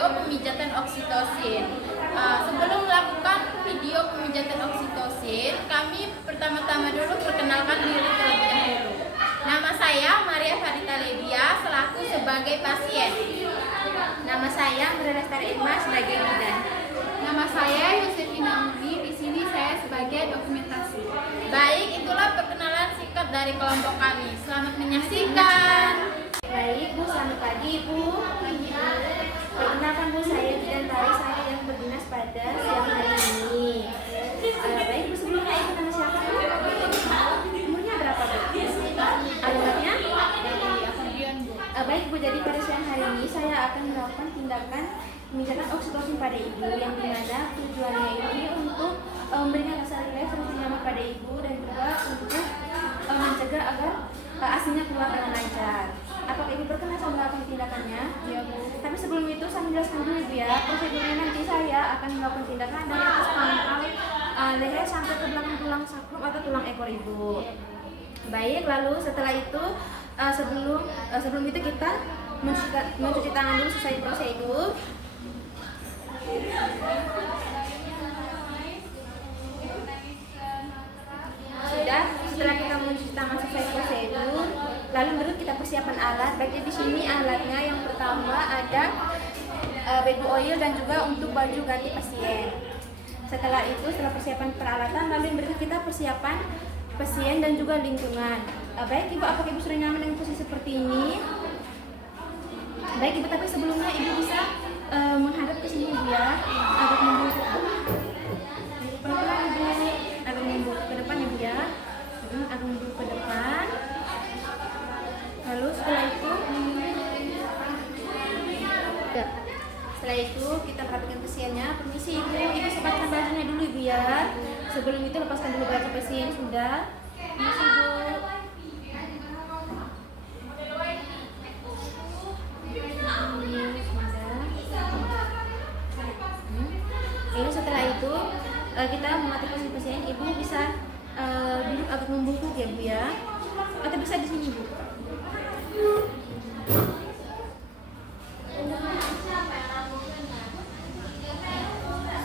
video pemijatan oksitosin. Sebelum melakukan video pemijatan oksitosin, kami pertama-tama dulu perkenalkan diri terlebih dahulu. Nama saya Maria Farita Ledia selaku sebagai pasien. Nama saya Muralestar Irma sebagai bidan. Nama saya Yosefina Murni, di sini saya sebagai dokumentasi. Baik, itulah perkenalan singkat dari kelompok kami. Selamat menyaksikan. Baik Bu, selamat pagi Bu. Perkenalkan Bu, saya bidan Tari, saya yang berdinas pada siang hari ini. Baik Bu, sebelumnya Ibu nama siapa Bu? Umurnya berapa Bu? Alamatnya? Dari akordeon Bu. Baik Bu, jadi pada siang hari ini saya akan melakukan tindakan pemijatan oksitosin pada Ibu, yang dimana tujuannya ini untuk memberikan rasa rileks dan nyaman pada Ibu, dan juga untuk mencegah agar ASINya keluar dengan lancar. Apakah Ibu berkenan sama melakukan tindakannya? Iya Bu. Tapi sebelum itu saya menjelaskan dulu Ibu ya, prosedurnya nanti saya akan melakukan tindakan dari atas pangkal leher sampai ke belakang tulang sacrum atau tulang ekor Ibu. Baik, lalu setelah itu sebelum itu kita mencuci tangan dulu sesuai prosedur. Sudah, setelah kita mencuci tangan sesuai prosedur, lalu berikut kita persiapan alat. Baik, di sini alatnya yang pertama ada baby oil dan juga untuk baju ganti pasien. Setelah itu, setelah persiapan peralatan, lalu yang berikut kita persiapan pasien dan juga lingkungan. Baik Ibu, apakah Ibu sudah nyaman dengan posisi seperti ini? Baik Ibu, tapi sebelumnya Ibu bisa menghadap ke sini Ibu ya, agak membungkuk. Pelan-pelan Ibu, agak membungkuk ke depan Ibu ya, agak membungkuk ke depan. Lalu setelah itu kita perhatikan pasiennya. Permisi Ibu, Ibu sepatkan bajunya dulu Ibu ya. Sebelum itu lepaskan dulu baju pasien. Sudah. Permisi Ibu. Lalu setelah itu kita mematikan si pasien. Ibu bisa duduk agak membungkuk ya Bu ya, atau bisa di sini Bu.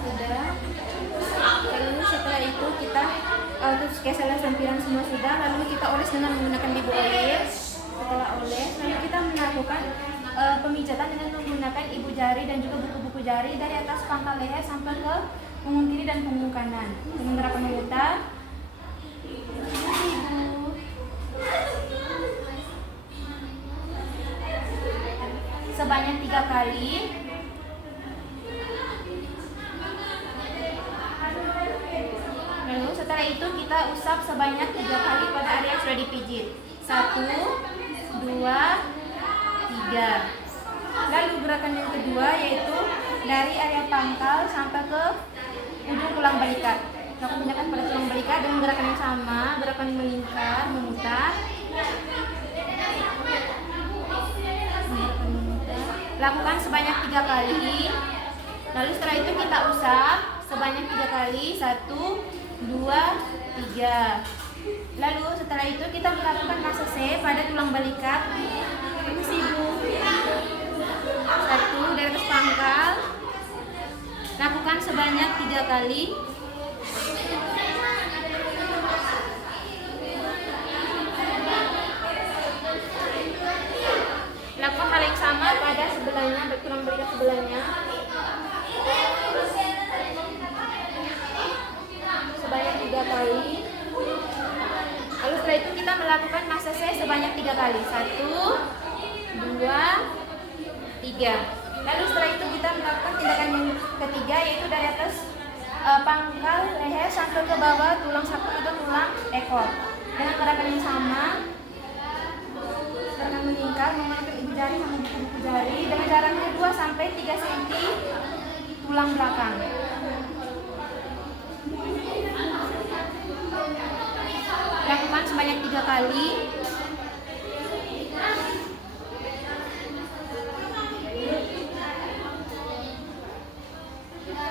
Sudah. Lalu setelah itu kita terus keselan sampiran semua sudah. Lalu kita oles dengan menggunakan baby oil. Setelah oles, lalu kita melakukan pemijatan dengan menggunakan ibu jari dan juga buku-buku jari dari atas pangkal leher sampai ke punggung kiri dan punggung kanan dengan menerapkan memutar. Sebanyak 3 kali. Lalu setelah itu kita usap sebanyak 3 kali pada area yang sudah dipijit. 1, 2, 3. Lalu gerakan yang kedua yaitu dari area pangkal sampai ke ujung tulang balikat. Lakukan tindakan pada tulang balikat dengan gerakan yang sama, gerakan melingkar, memutar. Lakukan sebanyak 3 kali. Lalu setelah itu kita usap sebanyak 3 kali. 1, 2, 3. Lalu setelah itu kita melakukan massage pada tulang balikat. Permisi Ibu. 1 dari atas pangkal. Lakukan sebanyak 3 kali. Lakukan hal yang sama pada sebelahnya, tulang balikat sebelahnya. Sebanyak 3 kali. Lalu setelah itu kita melakukan massage sebanyak 3 kali. 1, 2, 3. Lalu setelah itu kita melakukan tindakan yang ketiga yaitu dari atas pangkal leher sampai ke bawah tulang sacrum atau tulang ekor. Dengan gerakan yang sama, gerakan melingkar menggunakan ibu jari sama buku-buku jari dengan jaraknya 2 sampai 3 cm tulang belakang. Lakukan sebanyak 3 kali.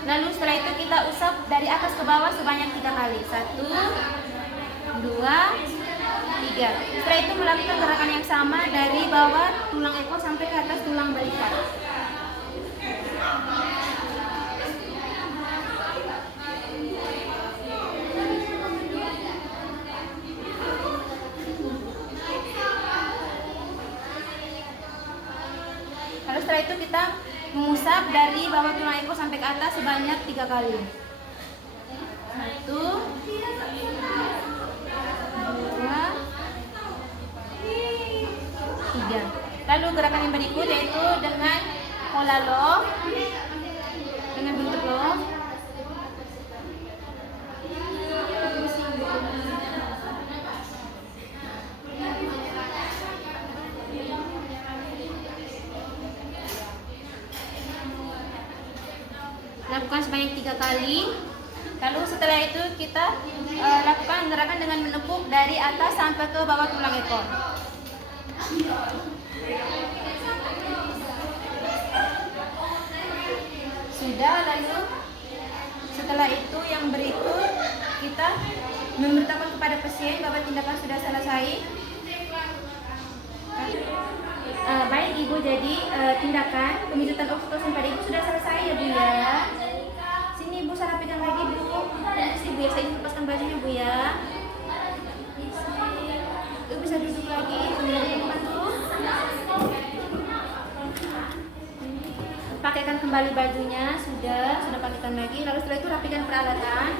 Lalu setelah itu kita usap dari atas ke bawah sebanyak 3 kali. 1, 2, 3. Setelah itu melakukan gerakan yang sama dari bawah tulang ekor sampai ke atas tulang balikat. itu kita mengusap dari bawah tulang ekor sampai ke atas sebanyak 3 kali. 1, 2, 3. Lalu gerakan yang berikut yaitu dengan pola lock, dengan bentuk lock. Lakukan sebanyak 3 kali. Lalu setelah itu kita lakukan gerakan dengan menepuk dari atas sampai ke bawah tulang ekor. Sudah, lalu setelah itu yang berikut kita memberitahukan kepada pasien bahwa tindakan sudah selesai. Baik Ibu, jadi tindakan pemijatan oksitosin pada Ibu sudah selesai ya Bu ya. Sini Ibu, saya rapikan lagi Bu. Terus Ibu ya, saya ingin lepaskan bajunya Bu ya. Ibu bisa duduk lagi, kemudian bantu. Pakaikan kembali bajunya, sudah pakaikan lagi. Lalu setelah itu rapikan peralatan.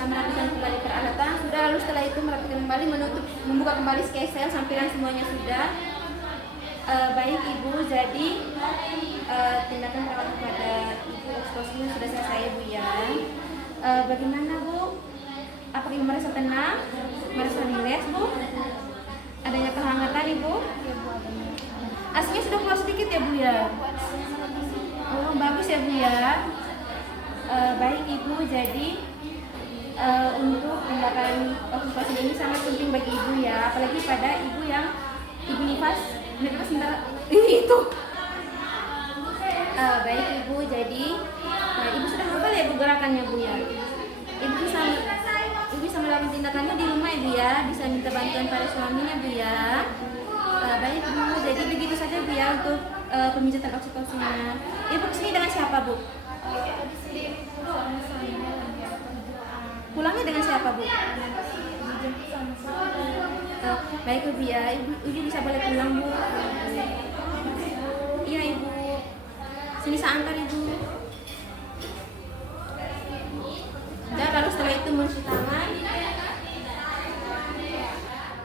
Merapikan kembali peralatan sudah, lalu setelah itu merapikan kembali, membuka kembali scaisel, sampiran semuanya sudah. Baik Ibu, jadi tindakan perawatan pada Ibu oksitosin sudah selesai Bu ya. Bagaimana Bu? Apakah Ibu merasa tenang? Merasa rileks Bu? Adanya kehangatan Ibu? Aslinya sudah keluar sedikit ya Bu ya? Oh bagus ya Bu ya. Baik Ibu, jadi untuk tindakan oksitosin ini sangat penting bagi Ibu ya, apalagi pada Ibu yang Ibu nifas sebentar itu. Baik Ibu, jadi Ibu sudah hafal ya Bu gerakannya Bu ya. Ibu bisa melakukan tindakannya di rumah Ibu ya, bisa minta bantuan pada suaminya Bu ya. Baik Bu, jadi begitu saja Bu ya untuk pemijatan oksitosinnya. Ibu kesini dengan siapa Bu? Pulangnya dengan siapa Bu? Baik Ibu ya, Ibu bisa boleh pulang Bu. Iya Ibu. Sini saya antar Ibu. Dan lalu setelah itu mencuci tangan.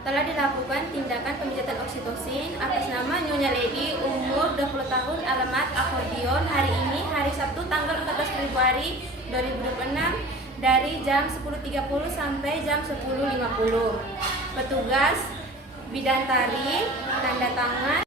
Telah dilakukan tindakan pemijatan oksitosin atas nama Nyonya Lady, umur 20 tahun, alamat Akordion. Hari ini hari Sabtu tanggal 14 Februari 2026 dari jam 10.30 sampai jam 10.50. Petugas Bidantari, tanda tangan.